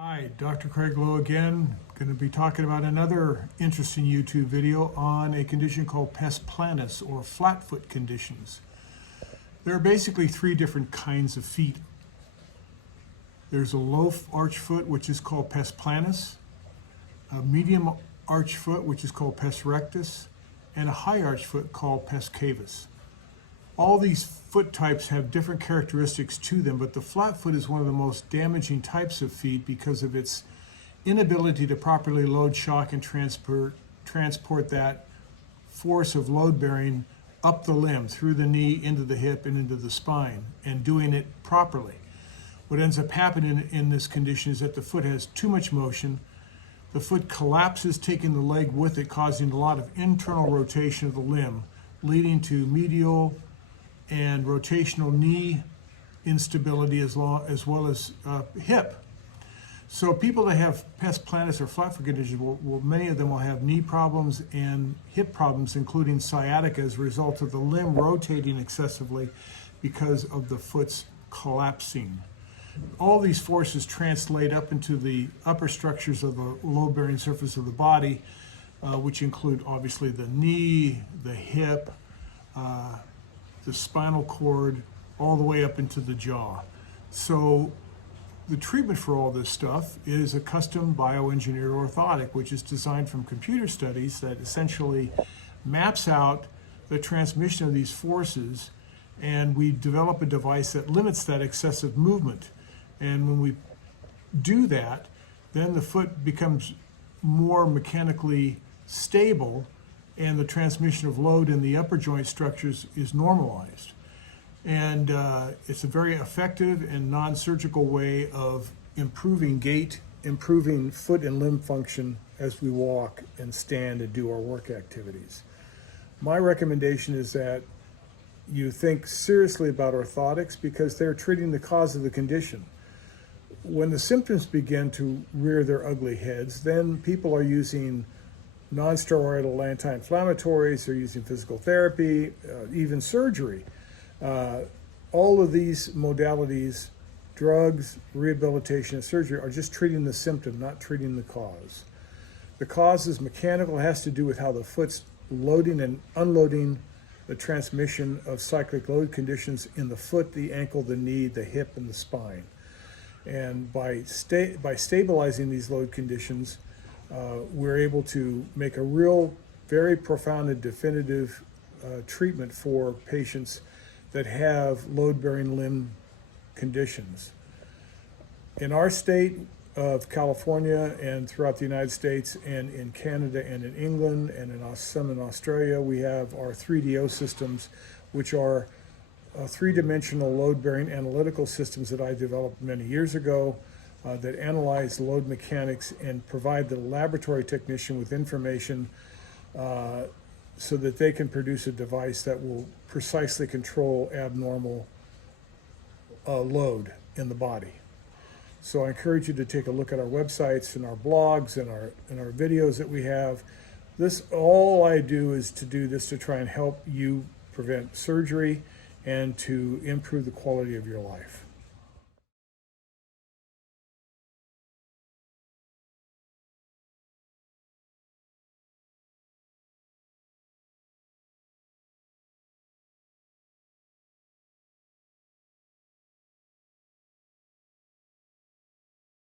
Hi, Dr. Craig Lowe again. Going to be talking about another interesting YouTube video on a condition called Pes Planus or flatfoot conditions. There are basically three different kinds of feet. There's a low arch foot, which is called Pes Planus, a medium arch foot, which is called Pes Rectus, and a high arch foot called Pes Cavus. All these foot types have different characteristics to them, but the flat foot is one of the most damaging types of feet because of its inability to properly load, shock, and transport that force of load bearing up the limb, through the knee, into the hip, and into the spine, and doing it properly. What ends up happening in this condition is that the foot has too much motion. The foot collapses, taking the leg with it, causing a lot of internal rotation of the limb, leading to medial and rotational knee instability as well as hip. So people that have Pes Planus or flatfoot conditions, many of them will have knee problems and hip problems, including sciatica, as a result of the limb rotating excessively because of the foot's collapsing. All these forces translate up into the upper structures of the load-bearing surface of the body, which include obviously the knee, the hip, the spinal cord, all the way up into the jaw. So the treatment for all this stuff is a custom bioengineered orthotic, which is designed from computer studies that essentially maps out the transmission of these forces, and we develop a device that limits that excessive movement. And when we do that, then the foot becomes more mechanically stable, and the transmission of load in the upper joint structures is normalized. And it's a very effective and non-surgical way of improving gait, improving foot and limb function as we walk and stand and do our work activities. My recommendation is that you think seriously about orthotics because they're treating the cause of the condition. When the symptoms begin to rear their ugly heads, then people are using non-steroidal anti-inflammatories, they're using physical therapy, even surgery. All of these modalities, drugs, rehabilitation, and surgery, are just treating the symptom, not treating the cause. The cause is mechanical. It has to do with how the foot's loading and unloading the transmission of cyclic load conditions in the foot, the ankle, the knee, the hip, and the spine. And by stabilizing these load conditions, we're able to make a real, very profound and definitive treatment for patients that have load-bearing limb conditions. In our state of California and throughout the United States and in Canada and in England and some in Australia, we have our 3DO systems, which are three-dimensional load-bearing analytical systems that I developed many years ago, that analyze load mechanics and provide the laboratory technician with information so that they can produce a device that will precisely control abnormal load in the body. So I encourage you to take a look at our websites and our blogs and our videos that we have. All I do is to do this to try and help you prevent surgery and to improve the quality of your life.